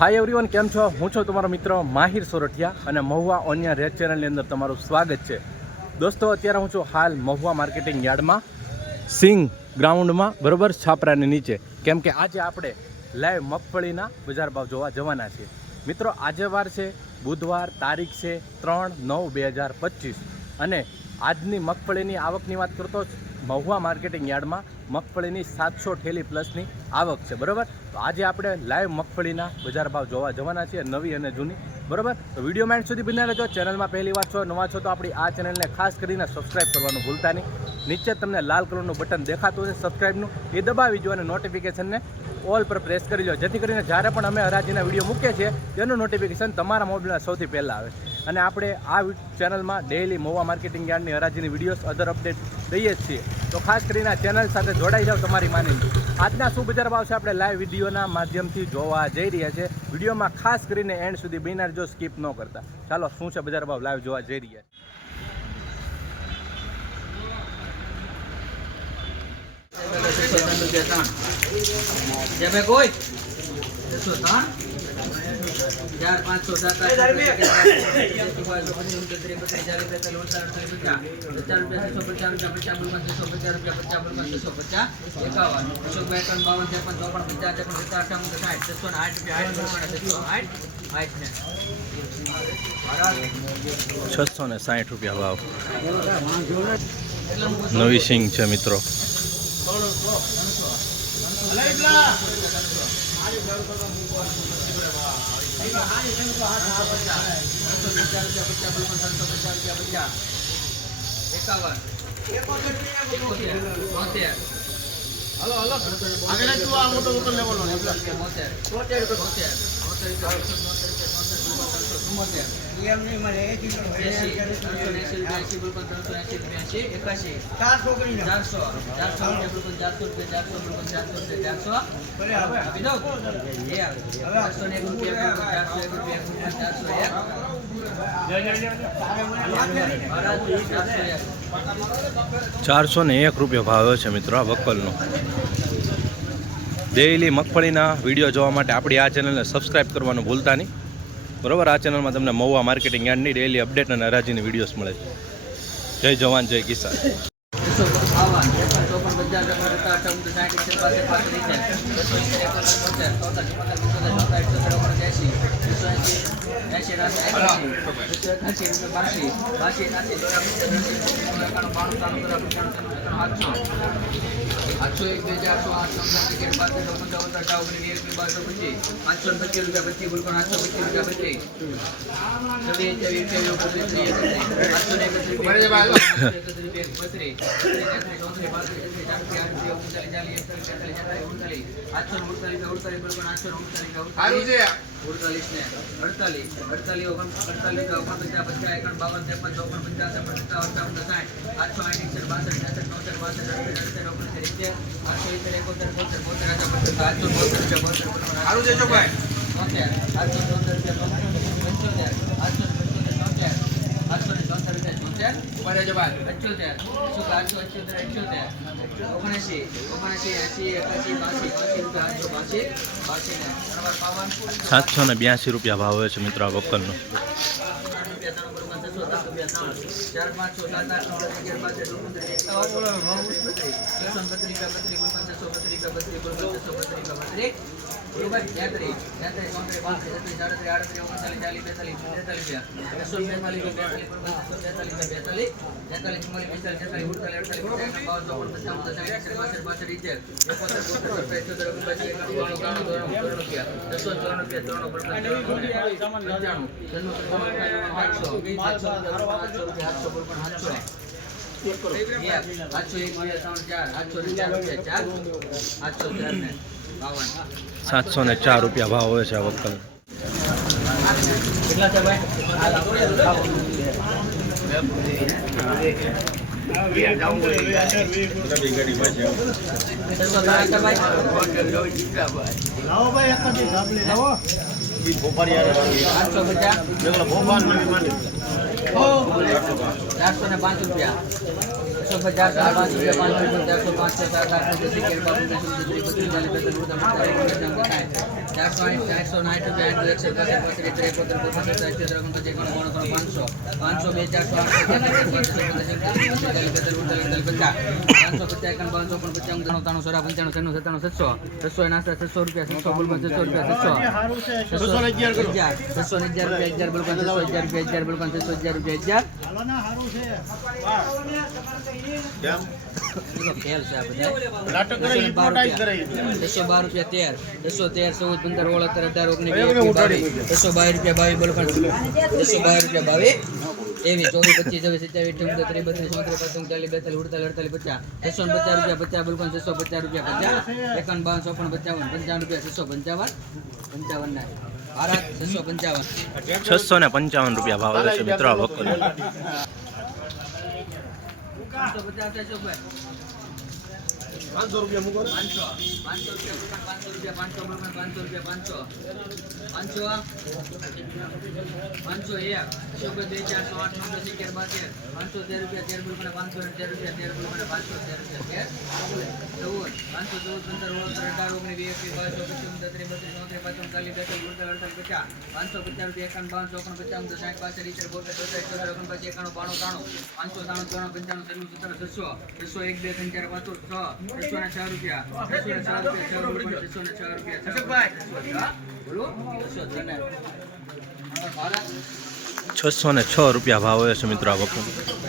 Hi everyone કેમ છો? હું છું તમારો મિત્ર માહિર સોરઠિયા અને મહુવા ઓનિયા રેડ ચેનલની અંદર તમારું સ્વાગત છે. દોસ્તો, અત્યારે હું છું હાલ મહુવા માર્કેટિંગ યાર્ડમાં, સિંગ ગ્રાઉન્ડમાં, બરોબર, છાપરાની નીચે. કેમ કે આજે આપણે લાઈવ મગફળીના બજાર ભાવ જોવા જવાના છીએ. મિત્રો, આજે વાર છે, બુધવાર, તારીખ છે ત્રણ નવ બે હજાર પચીસ. અને આજની મગફળીની આવકની વાત કરતો મહુવા માર્કેટિંગ યાર્ડમાં મગફળીની સાતસો ઠેલી પ્લસની આવક છે, બરાબર? તો આજે આપણે લાઈવ મગફળીના બજાર ભાવ જોવા જવાના છીએ, નવી અને જૂની, બરોબર? તો વીડિયો માઇન્ડ સુધી બિના રહેજો. ચેનલમાં પહેલી વાર છો, નવા છો તો આપણી આ ચેનલને ખાસ કરીને સબસ્ક્રાઇબ કરવાનું ભૂલતા નહીં. નીચે તમને લાલ કલરનું બટન દેખાતું હશે, સબસ્ક્રાઇબનું. એ દબાવી જો અને નોટિફિકેશનને ઓલ પર પ્રેસ કરી લો. જેથી કરીને જ્યારે પણ અમે હરાજીના વીડિયો મૂકીએ છીએ, તેનું નોટિફિકેશન તમારા મોબાઈલમાં સૌથી પહેલાં આવે અને આપણે આ ચેનલમાં ડેઇલી મોવા માર્કેટિંગ યાર્ડની હરાજીની વિડીયોઝ અધર અપડેટ દઈએ જ છીએ. તો ખાસ કરીને આ ચેનલ સાથે જોડાઈ જાઓ તમારી માની આજના શું બજાર ભાવ છે? આપણે લાઈવ વિડીયોના માધ્યમથી જોવા જઈ રહ્યા છે વિડીયોમાં ખાસ કરીને એન્ડ સુધી બિનાર જો સ્કીપ ન કરતા. ચાલો, શું છે બજાર ભાવ? લાઈવ જોવા જઈ રહ્યા છે જમે કોઈ ચાર પાંચસો સાત આઠ પચાસ રૂપિયા એકાવન અશોકભાઈ ત્રણ બાવન ત્રેપન ચોપન પચાસ ત્રેપન સત્તર અઠાવન સાઠ છસો ને આઠ રૂપિયા આઠ રૂપિયા છસો આઠ આઠ ને છસો ને સાઠ રૂપિયા ભાવ નવી સિંગ છે મિત્રો એકાવન એકોતેર બોતેર ચારસો ને એક રૂપિયા ભાવ છે મિત્રો આ વકલનો ડેઈલી મગફળીના વીડિયો જોવા માટે આપણી આ ચેનલને સબસ્ક્રાઈબ કરવાનું ભૂલતા નહીં. બરોબર? આ ચેનલમાં તમને મહુવા માર્કેટિંગ યાર્ડની ડેલી અપડેટ અને હરાજીની વિડીયોઝ મળે છે. જય જવાન, જય કિસાન. આઠસો એક બે ચારસો આઠ નવ દસ અગિયાર બાર તેર એક એકવીસ બાવીસ પચીસ પાંચસો પચીસ રૂપિયા પચીસ બોલ પણ આઠસો પચીસ રૂપિયા પચીસ છવ્વીસ અઠ્યાવીસ અઠ્યાવીસ ઓગણત્રીસ ત્રીસ આઠસો ને એકત્રીસ રૂપિયા બત્રીસ ચોત્રીસ પાંત્રીસ ચાલીસ ચાલીસ આઠસો ને ઉડતાલીસ ઉડતાલીસ બોલ પણ આઠસો ઉડતાલીસ ઉડતાલીસ ને અડતાલીસ અડતાલીસ ઓગણ અડતાલીસ ઓગણ પચાસ એકણ બાવન ત્રેપન ચોપન પચાસ અઠાવન સાઠ આઠસો આઠ એકસઠ બાસઠ ત્રેસઠ નવસઠ બાસઠ અડસઠ અડસઠ ઓગણસિત્તેર સાતસો ને બ્યાસી રૂપિયા ભાવ હોય છે મિત્રો આ વકલનો ચાર પાંચ છ સાત આઠ નવ અગિયાર બાર તેર પંદર એકાવન બત્રીસ એકસો બત્રીસ રૂપિયા બત્રીસ ગુણ બત્રીસ બત્રીસ ગુણ પંચાસો બત્રીસ રૂપિયા બત્રીસ બરોબર તેત્રીસ તેત્રીસ ચોત્રીસ પાંત્રીસ છત્રીસ સાડત્રીસ આડત્રીસ ઓગણચાલીસ ચાલીસ બેતાલીસ તેતાલીસ રૂપિયા બેતાલીસ બેતાલીસ ગુણ બેતાલીસ બેતાલીસ તેતાલીસ ચુમ્માલીસ પિસ્તાલીસ છેતાલીસ ઉડતાલીસ અડતાલીસ બાવન ચોપન પચાસ પચાસ એકસઠ બાસઠ બાસઠ ઇત્તેર એકોતેર બોતેર ચોપન ઇત્તોતેર ઓગણપચાસ ત્રાણું ત્રાણું ત્રણ રૂપિયા ત્રણ રૂપિયા ત્રણ પંચાણું પંચાણું આઠસો આઠસો આઠસો રૂપિયા આઠસો પણ આઠસો આઠસો એક બે ત્રણ ચાર આઠસો ને ચાર રૂપિયા ચાર આઠસો ચાર ને બાવન સાતસો ને ચાર રૂપિયા ભાવ હોય છે આ વકલનો કેટલા છે ભાઈ છસો ત્રણ ચારસો ને પાંચ રૂપિયા. બસો પચાસ ચાર પાંચ રૂપિયા ચારસો પાંચ છ સાત આઠ નવ દસ ચારસો આઠ ચારસો સાઠ રૂપિયા એકસો એકાસી પચાસ પાંચસો પાંચસો બે ચારસો પાંચસો પચાસ ચોપન પચાસ ત્રાણું સોળા પંચાણું છન્નું સત્તાણું છસો છસો એના છસો રૂપિયા છસો બોલમાં છસો રૂપિયા છસો છસો છસો અગિયાર રૂપિયા અગિયાર બોલમાં છસો અગિયાર રૂપિયા અગિયાર બોલમાં છસો હજાર રૂપિયા બધા બસો બાર રૂપિયા. તેર. બસો તેર ચૌદ પંદર અઢાર ઓગણીસ બસો રૂપિયા બાવીસ બોલો બસો રૂપિયા બાવીસ એવી ચોવીસ પચીસ છવ્વીસ સત્યાવીસ અઠ્યાવીસ ત્રીસ બત્રીસ ચોત્રીસ પચાસ ચાલીસ બેતાલીસ ઉડતાલીસ અડતાલીસ પચાસ. છસો પચાસ રૂપિયા પચાસ બોલકોન છસો પચાસ રૂપિયા પચાસ. એકાવન બાવન ચોપન પંચાવન પંચાવન રૂપિયા છસો પંચાવન. પંચાવન ના. ભારત છસો પંચાવન. છસો ને પંચાવન રૂપિયા ભાવ છે મિત્રો આ વકલ પાંચસો પચાસ થશે ભાઈ પાંચસો પાંચસો. પાંચસો રૂપિયા પાંચસો રૂપિયા પાંચસો રૂપિયા પાંચસો રૂપિયા, પાંચસો. પાંચસો પાંચસો એક. સો બે, ચારસો, આઠ, નવસો, સિત્તેર અગિયાર પાંચસો તેર રૂપિયા, તેર બુલ પાંચસો તેર રૂપિયા, તેર બુલ પાંચસો તેર રૂપિયા તેર ચૌદ. પાંચસો ચૌદ, પંદર ઓગણ અઢાર, ઓગણીસ, વીસ, એકવીસ, બાવીસ ચોવીસ પચીસ ત્રીસ, બત્રીસ, ચોત્રીસ પાંચસો ચાલીસ બેતાલીસ ઉડતાલીસ અડતાલીસ પચાસ. પાંચસો પચાસ રૂપિયા એકાવન બાવન, ચોપન, પચાસ સાઠ, પાસઠ ઇસર બોતેર ચોસઠ ચોસઠ ઓગણપચાસ, એકાણું, બાણું, ત્રાણું. પાંચસો, ત્રાણું ત્રણ પંચાણું છન્નું સત્તર, છસો. છસો એક, બે, ત્રણ, ચાર, પાંચસો, છ. છસો ને છ રૂપિયા. છસો ને છ રૂપિયા છ ને છ રૂપિયા બોલો? છસો છસો ને છ રૂપિયા ભાવ છે મિત્રો આ વકલ